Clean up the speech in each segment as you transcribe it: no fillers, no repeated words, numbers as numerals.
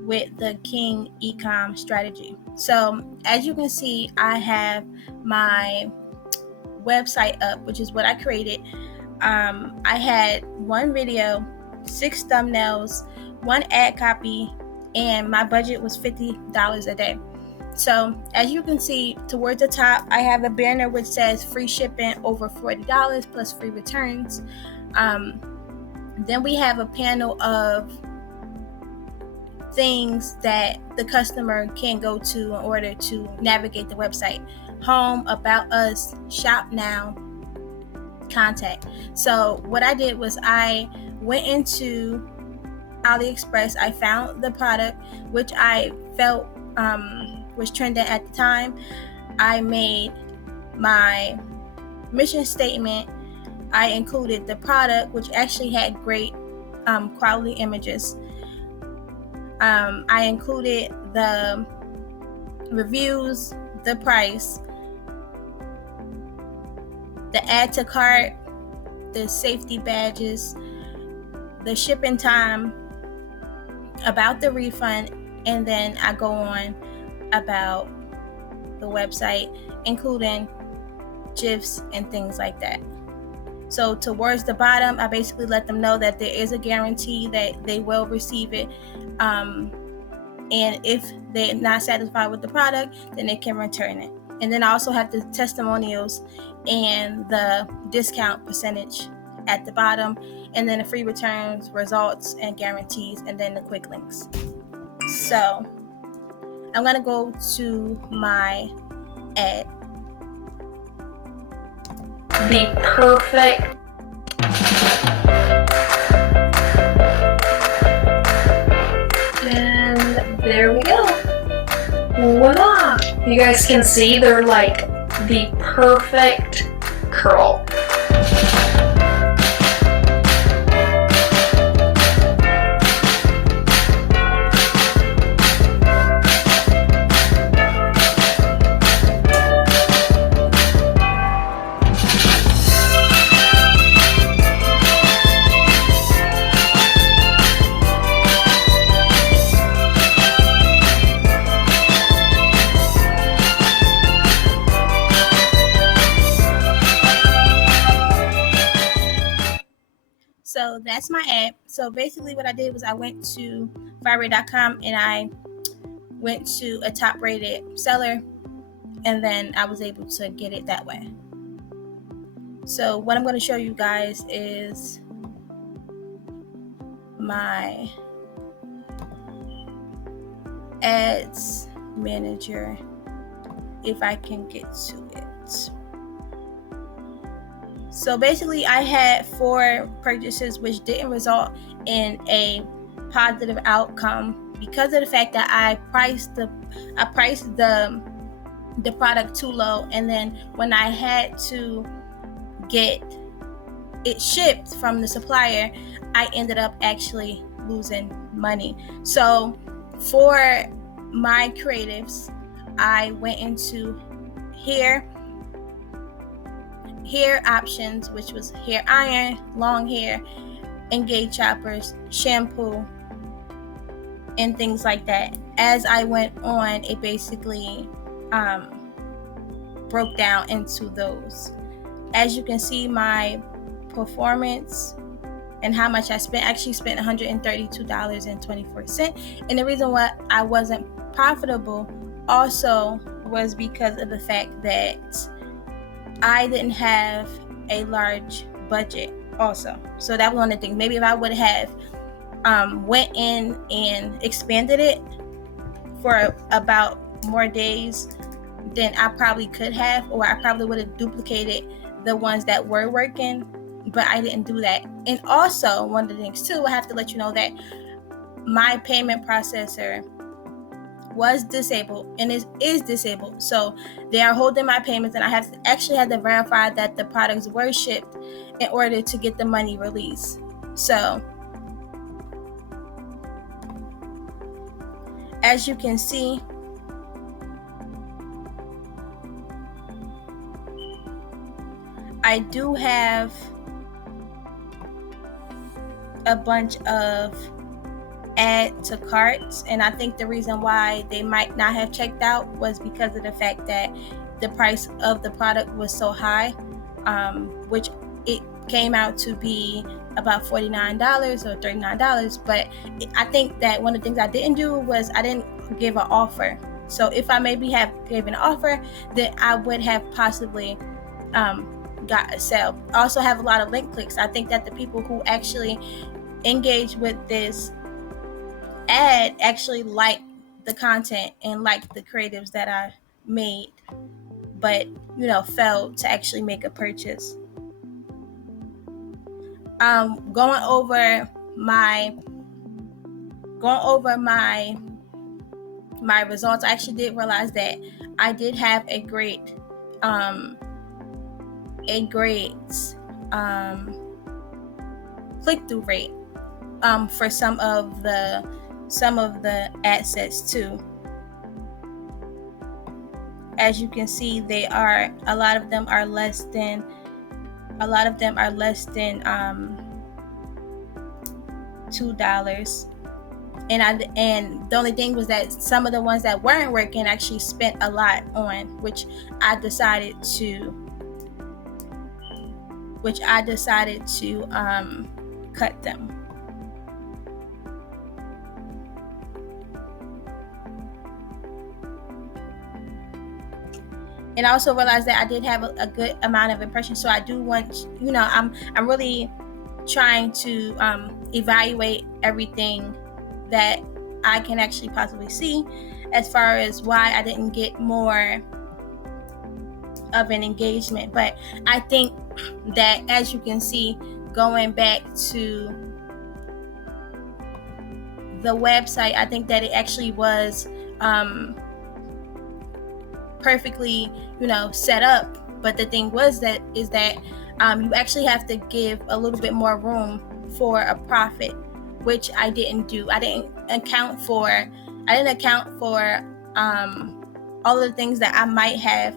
with the King Ecomm strategy. So as you can see, I have my website up, which is what I created. I had one video, 6 thumbnails, one ad copy, and my budget was $50 a day. So as you can see towards the top, I have a banner which says free shipping over $40 plus free returns. Then we have a panel of things that the customer can go to in order to navigate the website: home, about us, shop now, contact. So what I did was I went into AliExpress. I found the product which I felt was trending at the time. I made my mission statement. I included the product, which actually had great quality images. I included the reviews, the price, the add to cart, the safety badges, the shipping time, about the refund, and then I go on about the website, including GIFs and things like that. So towards the bottom, I basically let them know that there is a guarantee that they will receive it. And if they're not satisfied with the product, then they can return it. And then I also have the testimonials and the discount percentage at the bottom, and then the free returns, results, and guarantees, and then the quick links. So I'm going to go to my ad. The perfect and there we go. Voila! You guys can see they're like the perfect curl. So that's my ad. So basically what I did was I went to Fiverr.com and I went to a top rated seller, and then I was able to get it that way. So what I'm going to show you guys is my ads manager, if I can get to it. So basically I had 4 purchases which didn't result in a positive outcome because of the fact that I priced the product too low, and then when I had to get it shipped from the supplier, I ended up actually losing money. So for my creatives, I went into hair options, which was hair iron, long hair, engaged choppers, shampoo, and things like that. As I went on, it basically broke down into those. As you can see, my performance and how much I spent, actually spent $132.24. And the reason why I wasn't profitable also was because of the fact that I didn't have a large budget also. So that was one of the things. Maybe if I would have went in and expanded it for about more days, then I probably could have, or I probably would have duplicated the ones that were working, but I didn't do that. And also one of the things too, I have to let you know that my payment processor was disabled and is disabled. So they are holding my payments, and I have to verify that the products were shipped in order to get the money released. So as you can see, I do have a bunch of add to carts, and I think the reason why they might not have checked out was because of the fact that the price of the product was so high, which it came out to be about $49 or $39. But I think that one of the things I didn't do was I didn't give an offer. So if I maybe have given an offer, then I would have possibly got a sale. I also have a lot of link clicks. I think that the people who actually engage with this ad actually like the content and like the creatives that I made, but failed to actually make a purchase. Going over my results, I actually did realize that I did have a great click-through rate for some of the ad sets too. As you can see, a lot of them are less than $2. And the only thing was that some of the ones that weren't working actually spent a lot on, which I decided to cut them. And I also realized that I did have a good amount of impressions, so I do want, I'm really trying to evaluate everything that I can actually possibly see as far as why I didn't get more of an engagement. But I think that, as you can see, going back to the website, I think that it actually was perfectly set up. But the thing is that you actually have to give a little bit more room for a profit, which I didn't do. I didn't account for all of the things that I might have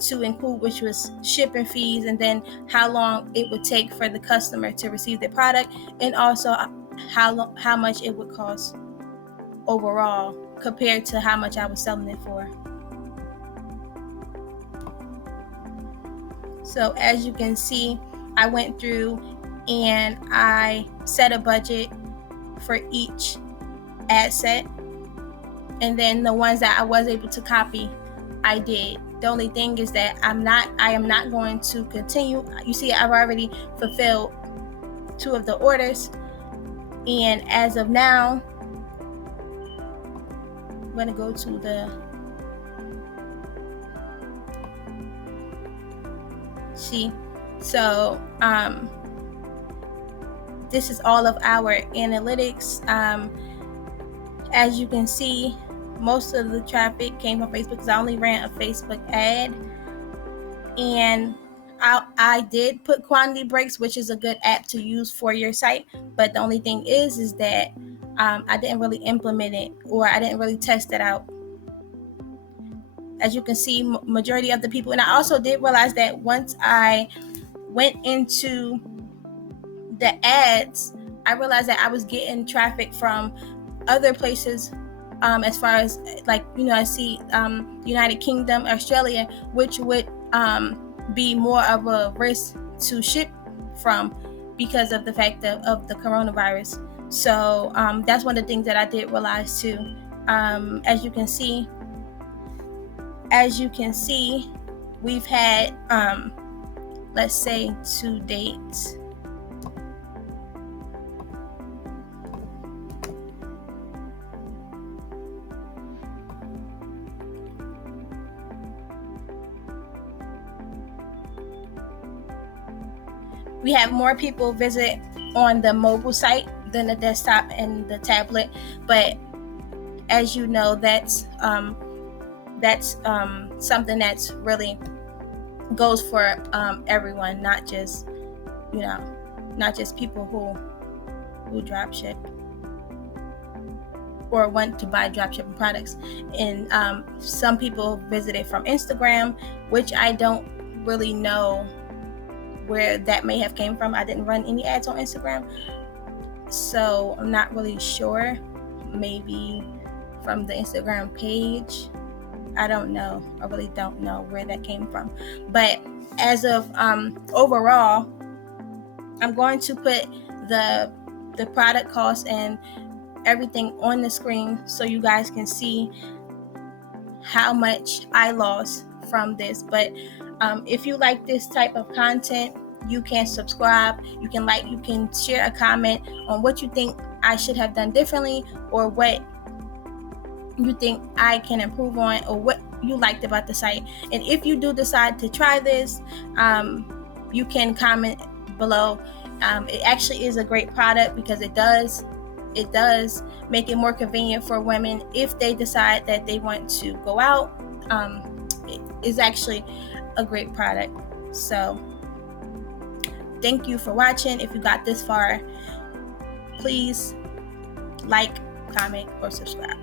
to include, which was shipping fees, and then how long it would take for the customer to receive the product, and also how much it would cost overall compared to how much I was selling it for. So as you can see, I went through and I set a budget for each ad set, and then the ones that I was able to copy, I did. The only thing is that I am not going to continue. You see, I've already fulfilled 2 of the orders, and as of now, I'm going to go to the see. So this is all of our analytics. As you can see, most of the traffic came from Facebook because I only ran a Facebook ad, and I did put quantity breaks, which is a good app to use for your site. But the only thing is that I didn't really implement it, or I didn't really test it out. As you can see, majority of the people, and I also did realize that once I went into the ads, I realized that I was getting traffic from other places, as far as I see United Kingdom, Australia, which would be more of a risk to ship from because of the fact of the coronavirus. So that's one of the things that I did realize too. As you can see, we've had let's say to date, we have more people visit on the mobile site than the desktop and the tablet. But as you know, that's something that's really goes for everyone, not just people who drop ship or want to buy dropshipping products. And some people visited from Instagram, which I don't really know where that may have came from. I didn't run any ads on Instagram, so I'm not really sure. maybe from the Instagram page. I don't know. I really don't know where that came from. But as of overall, I'm going to put the product cost and everything on the screen so you guys can see how much I lost from this. But if you like this type of content, you can subscribe, you can like, you can share a comment on what you think I should have done differently, or what you think I can improve on, or what you liked about the site. And if you do decide to try this, you can comment below. It actually is a great product because it does make it more convenient for women if they decide that they want to go out. It is actually a great product. So thank you for watching. If you got this far, please like, comment, or subscribe.